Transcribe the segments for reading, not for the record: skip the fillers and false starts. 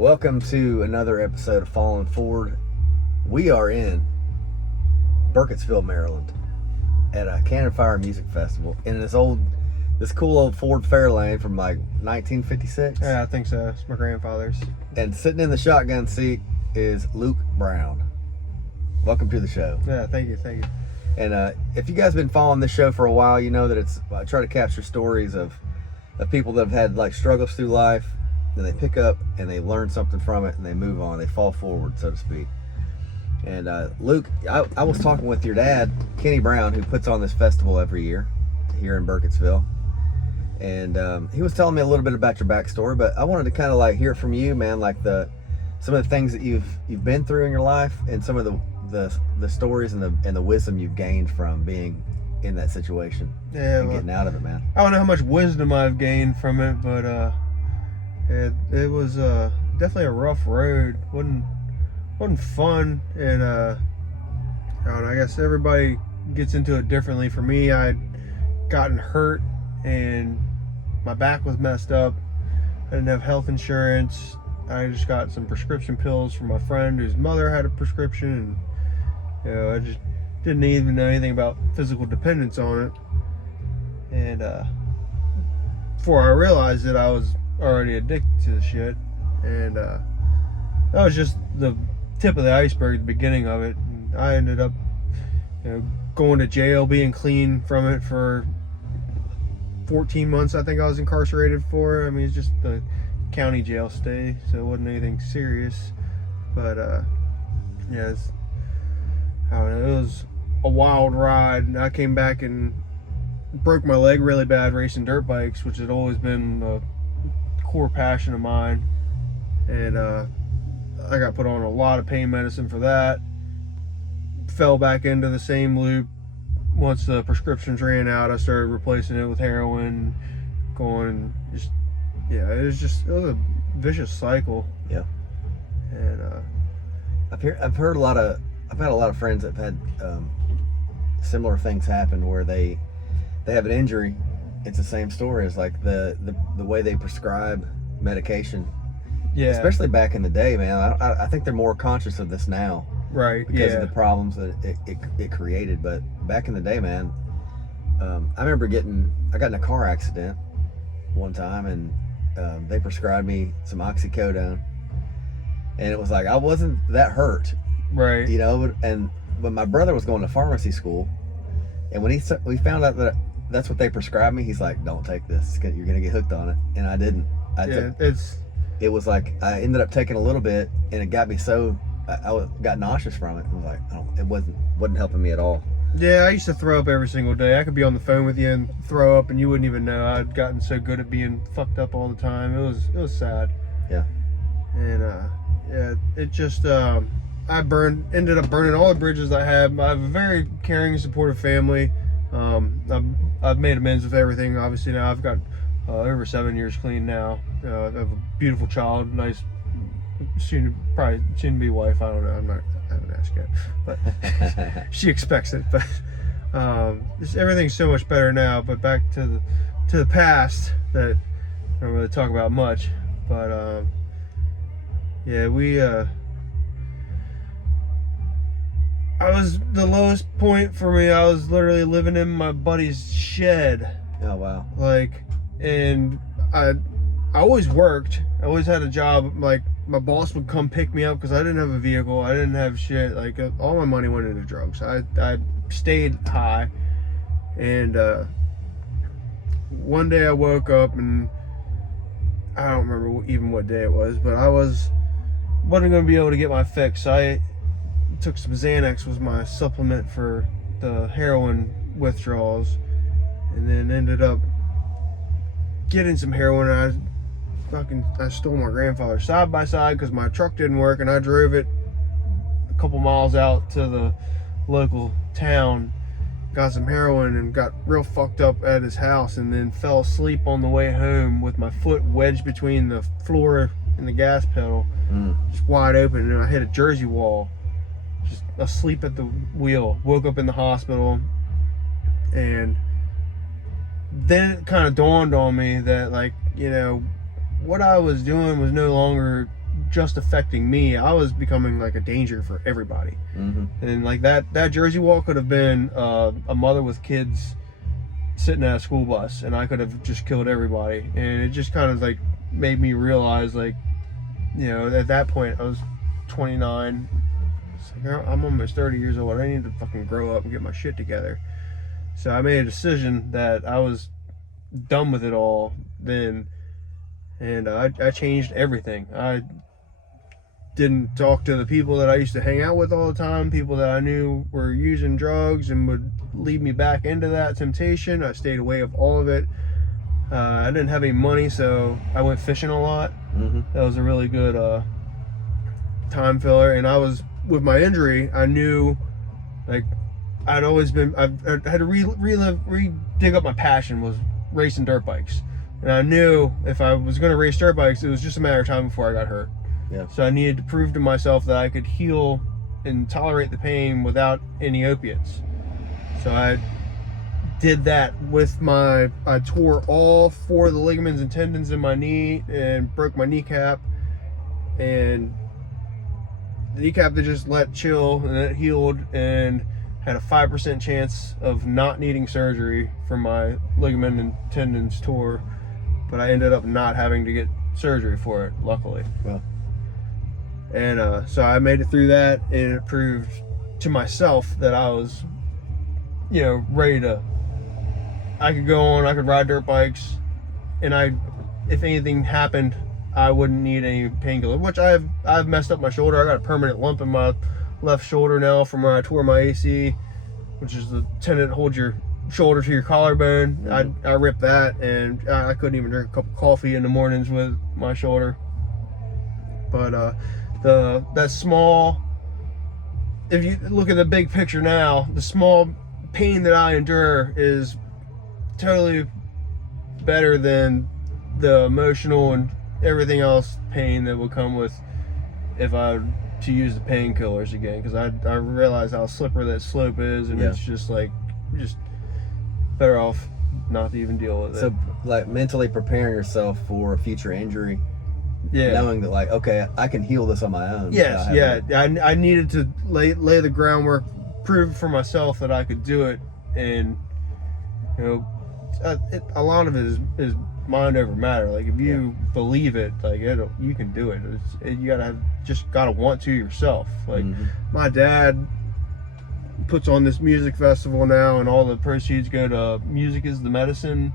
Welcome to another episode of Falling Forward. We are in Burkittsville, Maryland at a Cannonfire Music Festival in this cool old Ford Fairlane from like 1956. Yeah, I think so. It's my grandfather's. And sitting in the shotgun seat is Luke Brown. Welcome to the show. Yeah, thank you. And if you guys have been following this show for a while, you know that I try to capture stories of people that have had like struggles through life. Then they pick up and they learn something from it and they move on. They fall forward, so to speak. And Luke, I was talking with your dad, Kenny Brown, who puts on this festival every year here in Burkittsville. And he was telling me a little bit about your backstory, but I wanted to kind of like hear from you, man, like some of the things that you've been through in your life and some of the stories and the wisdom you've gained from being in that situation. Yeah, and getting out of it, man. I don't know how much wisdom I've gained from it, but it was definitely a rough road. wasn't fun, and I don't know, I guess everybody gets into it differently. For me, I'd gotten hurt and my back was messed up. I didn't have health insurance. I just got some prescription pills from my friend whose mother had a prescription, and I just didn't even know anything about physical dependence on it. And before I realized that I was already addicted to the shit, and that was just the tip of the iceberg, the beginning of it. And I ended up going to jail, being clean from it for 14 months. I think I was incarcerated for. I mean, it's just the county jail stay, so it wasn't anything serious. But I don't know, it was a wild ride. And I came back and broke my leg really bad racing dirt bikes, which had always been a core passion of mine. And I got put on a lot of pain medicine for that. Fell back into the same loop. Once the prescriptions ran out, I started replacing it with heroin, going just, it was a vicious cycle. Yeah. And I've had a lot of friends that have had similar things happen where they have an injury. It's the same story as like the way they prescribe medication. Yeah. Especially back in the day, man. I think they're more conscious of this now. Right. Because of the problems that it created. But back in the day, man, I remember I got in a car accident one time, and they prescribed me some oxycodone, and it was like I wasn't that hurt. Right. But my brother was going to pharmacy school, and when we found out that that's what they prescribed me, he's like, "Don't take this. You're gonna get hooked on it." And I didn't. It was like I ended up taking a little bit, and it got me so I got nauseous from it. It was like it wasn't helping me at all. Yeah, I used to throw up every single day. I could be on the phone with you and throw up, and you wouldn't even know. I'd gotten so good at being fucked up all the time. It was sad. Yeah. And it just I ended up burning all the bridges I had. I have a very caring, supportive family. I've made amends with everything. Obviously now I've got over 7 years clean now. I have a beautiful child, nice, soon to be wife. I don't know. I haven't asked yet, but she expects it. But everything's so much better now. But back to the past that I don't really talk about much. But I was the lowest point for me. I was literally living in my buddy's shed. Oh wow. And I always worked. I always had a job. Like, my boss would come pick me up because I didn't have a vehicle. I didn't have shit. Like, all my money went into drugs. I stayed high. And one day I woke up, and I don't remember even what day it was, but I wasn't going to be able to get my fix. I took some Xanax, was my supplement for the heroin withdrawals, and then ended up getting some heroin. And I stole my grandfather's side by side because my truck didn't work, and I drove it a couple miles out to the local town, got some heroin, and got real fucked up at his house, and then fell asleep on the way home with my foot wedged between the floor and the gas pedal, just wide open, and I hit a Jersey wall, just asleep at the wheel. Woke up in the hospital, and then it kind of dawned on me that, like, what I was doing was no longer just affecting me. I was becoming like a danger for everybody. And like that Jersey wall could have been a mother with kids sitting at a school bus, and I could have just killed everybody. And it just kind of like made me realize, like, you know, at that point I was 29. It's like, I'm almost 30 years old. I need to fucking grow up and get my shit together. So I made a decision that I was done with it all then, and I changed everything. I didn't talk to the people that I used to hang out with all the time, people that I knew were using drugs and would lead me back into that temptation. I stayed away of all of it. I didn't have any money, so I went fishing a lot. That was a really good time filler. And I was, with my injury, I knew, like, I'd always been, I had to dig up my passion was racing dirt bikes. And I knew if I was going to race dirt bikes, it was just a matter of time before I got hurt. Yeah. So I needed to prove to myself that I could heal and tolerate the pain without any opiates. So I did that with I tore all 4 of the ligaments and tendons in my knee and broke my kneecap. And the kneecap that just let chill, and it healed, and had a 5% chance of not needing surgery for my ligament and tendons tore. But I ended up not having to get surgery for it, luckily. Well. And so I made it through that, and it proved to myself that I was, you know, ready to, I could go on, I could ride dirt bikes, and if anything happened, I wouldn't need any painkiller, which I've messed up my shoulder. I got a permanent lump in my left shoulder now from where I tore my AC, which is the tendon that holds your shoulder to your collarbone. I ripped that, and I couldn't even drink a cup of coffee in the mornings with my shoulder. But that small, if you look at the big picture now, the small pain that I endure is totally better than the emotional and everything else pain that would come with if I were to use the painkillers again, because I realize how slippery that slope is, and it's just like, just better off not to even deal with it. So, like, mentally preparing yourself for a future injury, knowing that, like, okay, I can heal this on my own. Yes, I needed to lay the groundwork, prove for myself that I could do it, and, you know, a lot of it is mind over matter. Like, if you believe it, like, you can do it. You gotta want to yourself. Like, my dad puts on this music festival now, and all the proceeds go to Music is the Medicine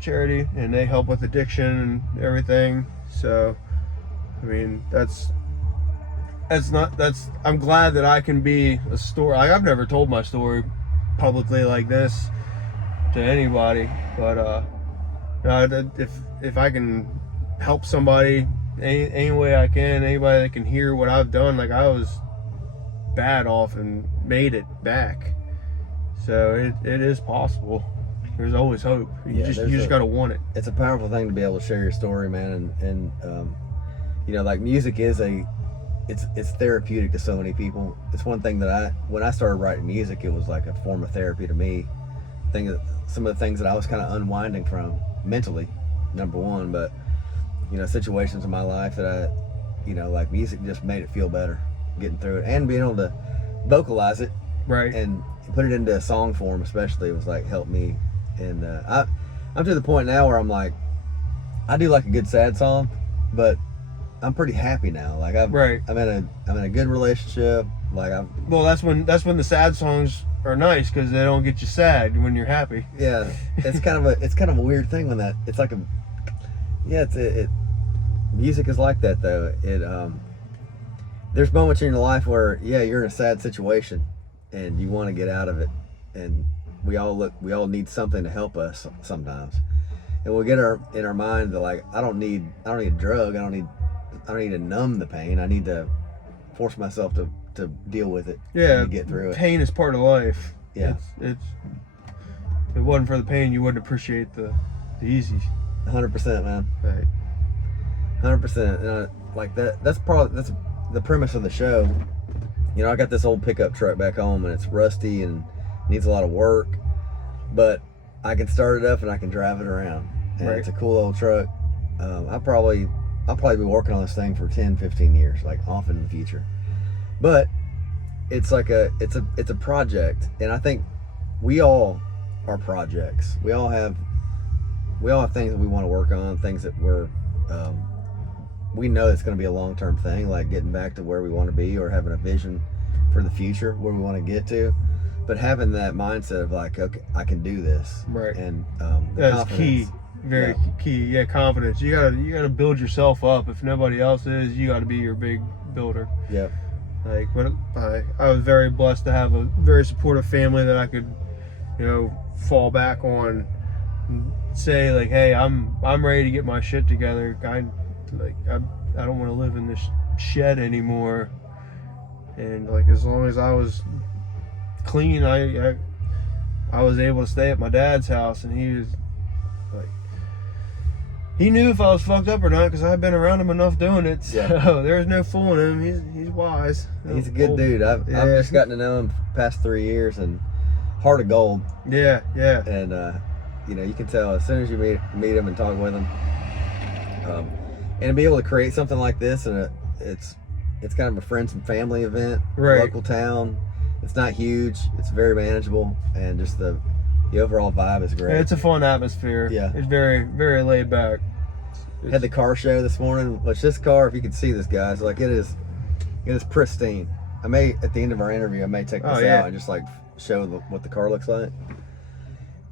charity, and they help with addiction and everything. So, I mean, I'm glad that I can be a story. Like, I've never told my story publicly like this to anybody, but if I can help somebody any way I can, anybody that can hear what I've done, like, I was bad off and made it back. So it is possible. There's always hope. You just gotta want it. It's a powerful thing to be able to share your story, man, and you know, like, music is it's therapeutic to so many people. It's one thing that when I started writing music, it was like a form of therapy to me. Some of the things that I was kind of unwinding from mentally, number one, but, you know, situations in my life that you know, like, music just made it feel better, getting through it, and being able to vocalize it, right, and put it into a song form, especially, was like, helped me. And I'm to the point now where I'm like, I do like a good sad song, but I'm pretty happy now. Like, I'm in a good relationship. Like, that's when the sad songs are nice, because they don't get you sad when you're happy. Yeah, it's kind of a weird thing when it's like music is like that, though. There's moments in your life where you're in a sad situation and you want to get out of it, and we all need something to help us sometimes, and we'll get in our mind that, like, I don't need a drug, I don't need to numb the pain, I need to force myself to deal with it, and get through it. Pain is part of life. Yeah, if it wasn't for the pain, you wouldn't appreciate the easy. 100%, man. Right. 100%. And like that's the premise of the show. You know, I got this old pickup truck back home, and it's rusty and needs a lot of work, but I can start it up and I can drive it around, and it's a cool old truck. I probably I'll probably be working on this thing for 10, 15 years, like off in the future. But it's like it's a project, and I think we all are projects. We all have things that we want to work on, things that we know it's going to be a long-term thing, like getting back to where we want to be or having a vision for the future where we want to get to. But having that mindset of like, okay, I can do this, right? And that's key, very key. Yeah, confidence. You gotta build yourself up. If nobody else is, you got to be your big builder. Yep. Like when I was very blessed to have a very supportive family that I could, fall back on, and say like, hey, I'm ready to get my shit together. I don't want to live in this shed anymore. And like as long as I was clean, I was able to stay at my dad's house, and he was like, he knew if I was fucked up or not because I've been around him enough doing it. So there's no fooling him. He's wise. He's a good dude. I've just gotten to know him past 3 years, and heart of gold. Yeah. And you can tell as soon as you meet him and talk with him, and to be able to create something like this, and it's kind of a friends and family event, right? Local town. It's not huge. It's very manageable, and just the overall vibe is great. Yeah, it's a fun atmosphere. Yeah, it's very, very laid back. Had the car show this morning. Which this car, if you could see this, guys, like it is pristine. I may at the end of our interview, I may take this out and just like show what the car looks like.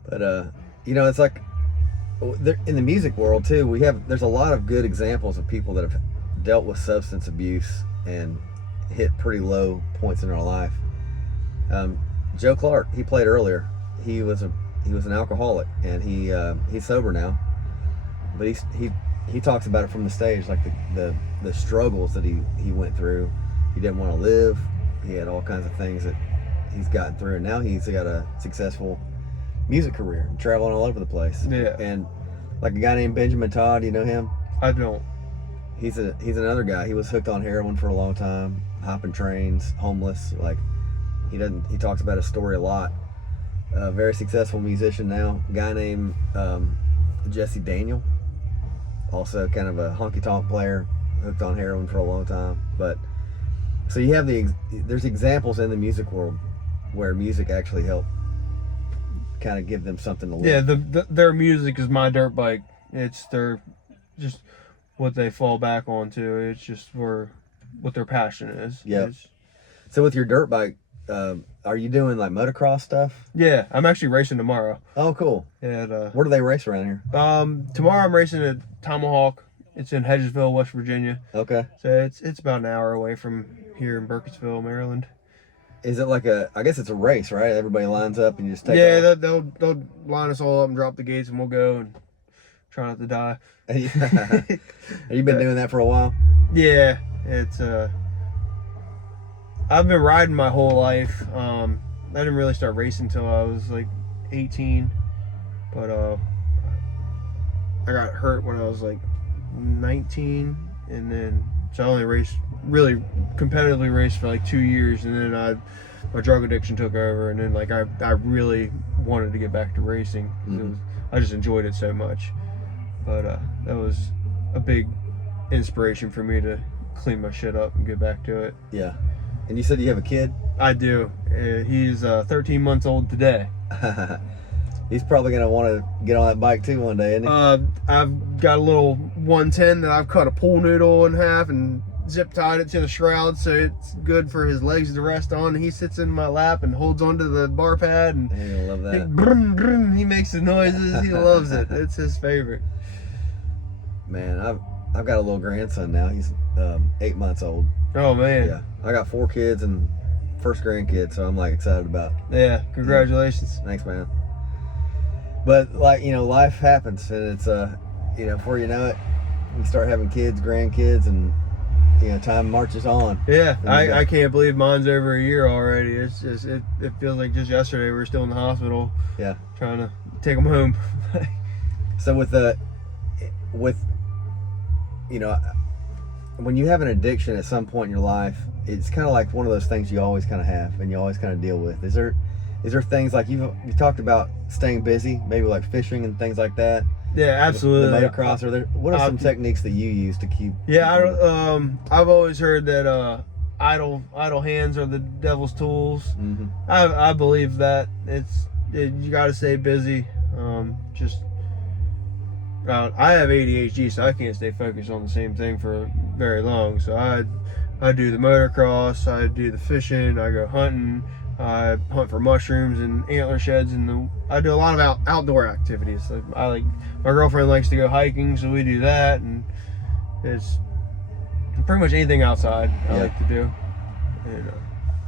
But it's like in the music world too. There's a lot of good examples of people that have dealt with substance abuse and hit pretty low points in their life. Joe Clark, he played earlier. He was an alcoholic, and he's sober now. But he talks about it from the stage, like the struggles that he went through. He didn't want to live. He had all kinds of things that he's gotten through, and now he's got a successful music career, traveling all over the place. Yeah. And like a guy named Benjamin Todd, you know him? I don't. He's another guy. He was hooked on heroin for a long time, hopping trains, homeless. Like he talks about his story a lot. Very successful musician now. A guy named Jesse Daniel, also kind of a honky tonk player, hooked on heroin for a long time. But so you have there's examples in the music world where music actually helped kind of give them something to live. Yeah, their music is my dirt bike. It's just what they fall back onto. It's just what their passion is. Yeah. So with your dirt bike, are you doing like motocross stuff? Yeah, I'm actually racing tomorrow. Oh, cool. And where do they race around here? Tomorrow I'm racing at Tomahawk. It's in Hedgesville, West Virginia. Okay. So it's about an hour away from here in Burkittsville, Maryland. Is it like I guess it's a race, right? Everybody lines up and you just take off? They'll line us all up and drop the gates, and we'll go and try not to die. Have you been doing that for a while? Yeah, it's I've been riding my whole life. I didn't really start racing until I was like 18, but I got hurt when I was like 19, and then so I only really competitively raced for like 2 years, and then my drug addiction took over, and then like I really wanted to get back to racing. Mm-hmm. I just enjoyed it so much. But that was a big inspiration for me to clean my shit up and get back to it. Yeah. And you said you have a kid? I do. He's 13 months old today. He's probably going to want to get on that bike too one day, isn't he? I've got a little 110 that I've cut a pool noodle in half and zip tied it to the shroud so it's good for his legs to rest on. He sits in my lap and holds onto the bar pad, and he's gonna love that. Brum, brum, he makes the noises. He loves it. It's his favorite. Man, I've got a little grandson now. He's 8 months old. Oh man. Yeah, I got 4 kids and first grandkid, so I'm like excited about. Yeah, congratulations. Yeah. Thanks, man. But like life happens, and it's before you know it, you start having kids, grandkids, and time marches on. Yeah, I can't believe mine's over a year already. It's just it feels like just yesterday we were still in the hospital. Yeah, trying to take them home. So when you have an addiction at some point in your life, it's kind of like one of those things you always kind of have and you always kind of deal with. Is there things like you talked about staying busy, maybe like fishing and things like that? Yeah, absolutely. The motocross, what are some techniques that you use to keep? Yeah, I've always heard that idle hands are the devil's tools. Mm-hmm. I believe that you got to stay busy. I have ADHD, so I can't stay focused on the same thing for very long. So I do the motocross, I do the fishing, I go hunting, I hunt for mushrooms and antler sheds, and I do a lot of outdoor activities. My girlfriend likes to go hiking, so we do that, and it's pretty much anything outside I like to do. And,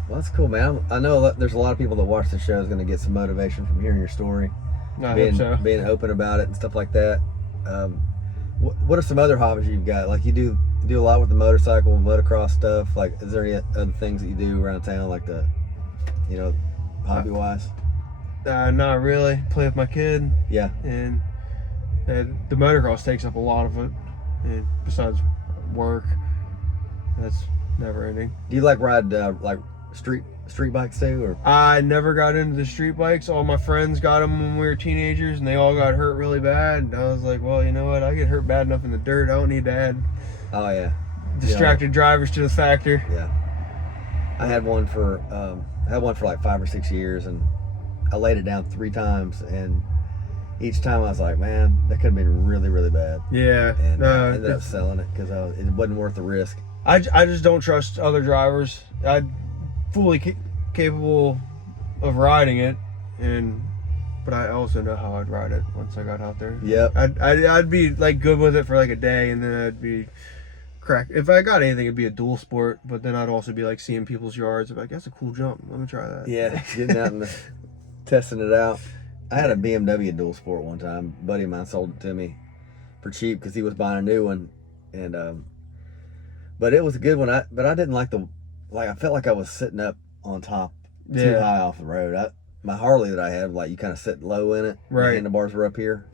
well, that's cool, man. I know there's a lot of people that watch the show is going to get some motivation from hearing your story, being open about it and stuff like that. What are some other hobbies you've got? Like you do a lot with the motorcycle and motocross stuff. Like, is there any other things that you do around town, like hobby wise? Not really. Play with my kid. Yeah. And the motocross takes up a lot of it. And besides work, that's never ending. Do you like ride like street bikes too, or? I never got into the street bikes. All my friends got them when we were teenagers, and they all got hurt really bad. And I was like, well, you know what? I get hurt bad enough in the dirt. I don't need to add distracted drivers to the factor. Yeah. I had one for like 5 or 6 years, and I laid it down 3 times, and each time I was like, man, that could have been really, really bad. Yeah. And I ended up selling it because it wasn't worth the risk. I just don't trust other drivers. I'm fully capable of riding it, but I also know how I'd ride it once I got out there. Yep. I'd be like good with it for like a day, and then I'd be crack. If I got anything, it'd be a dual sport. But then I'd also be like seeing people's yards. I'm like, that's a cool jump. Let me try that. Yeah, getting out and testing it out. I had a BMW dual sport one time. A buddy of mine sold it to me for cheap because he was buying a new one, and but it was a good one. But I didn't like I felt like I was sitting up on top too high off the road. My Harley that I had, like, you kind of sit low in it. Right. The handlebars were up here,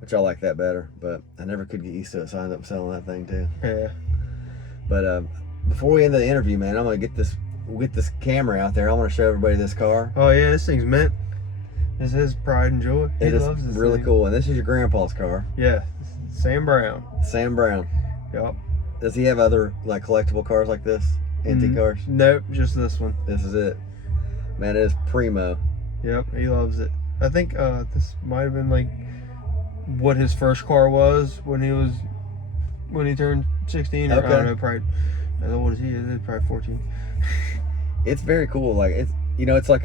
which I like that better. But I never could get used to it, so I ended up selling that thing too. Yeah. But before we end the interview, man, I'm gonna get this camera out there. I want to show everybody this car. Oh yeah, this thing's mint. This is pride and joy. He loves this really thing. Cool. And this is your grandpa's car. Yeah, Sam Brown. Sam Brown. Yep. Does he have other like collectible cars like this? Antique cars? Nope, just this one. This is it. Man, it is primo. Yep, he loves it. I think this might have been like what his first car was when he turned 16, or I don't know, probably as old as he is, probably 14. It's very cool. Like it's like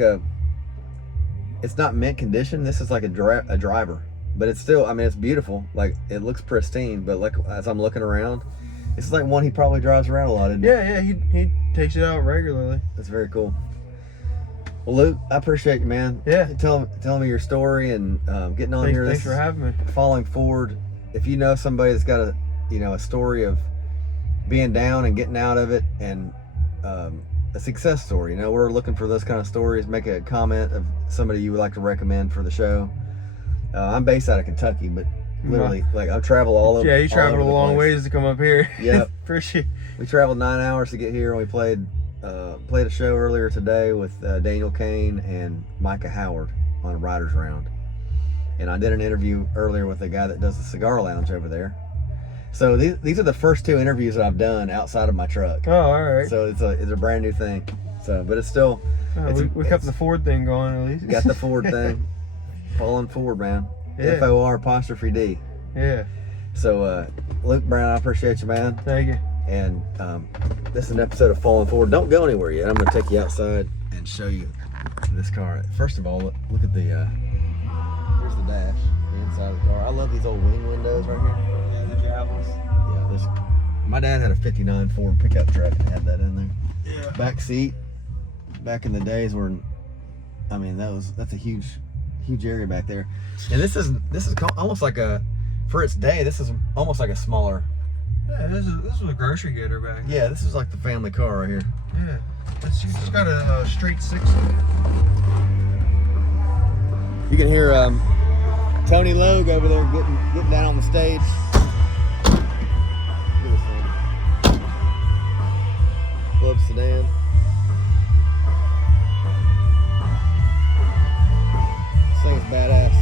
it's not mint condition. This is like a driver, but it's still, I mean, it's beautiful. Like, it looks pristine, but like as I'm looking around, this is like one he probably drives around a lot. Yeah, he takes it out regularly. That's very cool. Well, Luke, I appreciate you, man. Yeah. Telling me your story and getting on here. Thanks for having me. Falling forward. If you know somebody that's got a story of being down and getting out of it, and a success story, we're looking for those kind of stories. Make a comment of somebody you would like to recommend for the show. I'm based out of Kentucky, but literally, like, I've traveled all over. Yeah, you traveled a long ways to come up here. Yeah. Appreciate. We traveled 9 hours to get here, and we played a show earlier today with Daniel Kane and Micah Howard on a Riders Round. And I did an interview earlier with a guy that does the cigar lounge over there. So these are the first 2 interviews that I've done outside of my truck. Oh, all right. So it's a brand new thing. So, but it's still. We kept the Ford thing going at least. Got the Ford thing. Falling forward, man. Yeah. FOR''D. Yeah. So, Luke Brown, I appreciate you, man. Thank you. And this is an episode of Falling Forward. Don't go anywhere yet. I'm going to take you outside and show you this car. First of all, look at the, here's the dash, the inside of the car. I love these old wing windows right here. Yeah, the Javels. Yeah, my dad had a 59 Ford pickup truck and had that in there. Yeah. Back seat, back in the days where, I mean, that's a huge area back there. And this is almost like for its day, this is almost like a smaller. Yeah, this was a grocery getter back then. Yeah, this is like the family car right here. Yeah. It's got a straight 6. You can hear Tony Logue over there getting down on the stage. Look at this thing. Club sedan. This thing's badass.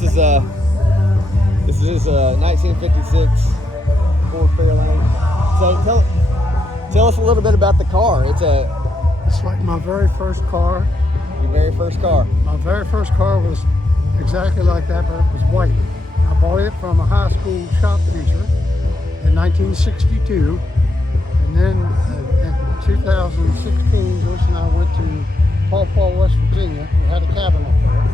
this is 1956 Ford Fairlane. So tell us a little bit about the car. It's like my very first car. Your very first car. My very first car was exactly like that, but it was white. I bought it from a high school shop teacher in 1962, and then in 2016, Joyce and I went to Paw Paw, West Virginia. We had a cabin up there.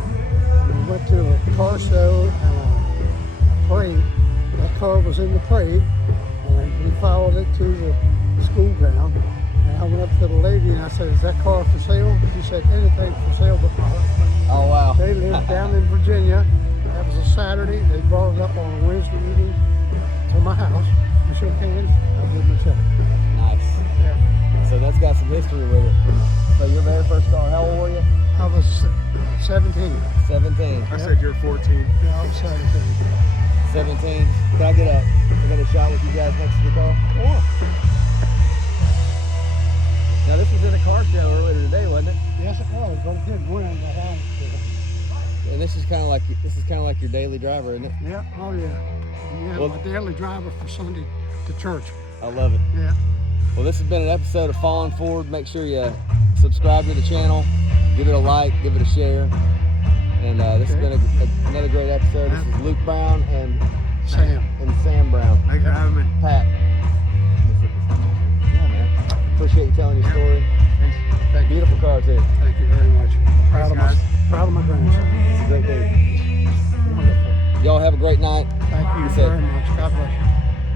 And we went to a car show and a parade. That car was in the parade, and we followed it to the school ground. And I went up to the lady and I said, "Is that car for sale?" She said, "Anything for sale but my husband." Oh wow. They lived down in Virginia. That was a Saturday. They brought it up on a Wednesday evening to my house. We shook hands. I did my check. Nice. Yeah. So that's got some history with it. So your very first car, how old were you? I was 17. 17. I said you're 14. Yeah, I was 17. 17. Can I get a shot with you guys next to the car? Oh, Now this was in a car show earlier today, wasn't it? yes, it was. But it didn't win. But And this is kind of like your daily driver, isn't it? yeah. Oh, yeah. Yeah, Well- my daily driver for Sunday to church. I love it. Yeah. Well, this has been an episode of Falling Forward. Make sure you subscribe to the channel, give it a like, give it a share. And this has been another great episode. This is Luke Brown and Sam. Sam Brown. Thanks for having me. Pat. Yeah, man. Appreciate you telling your story. Thank you. Beautiful car too. Thank you very much. Proud of guys. my grandson. It's a great day. Wonderful. Y'all have a great night. Thank you Be safe. very much. God bless you.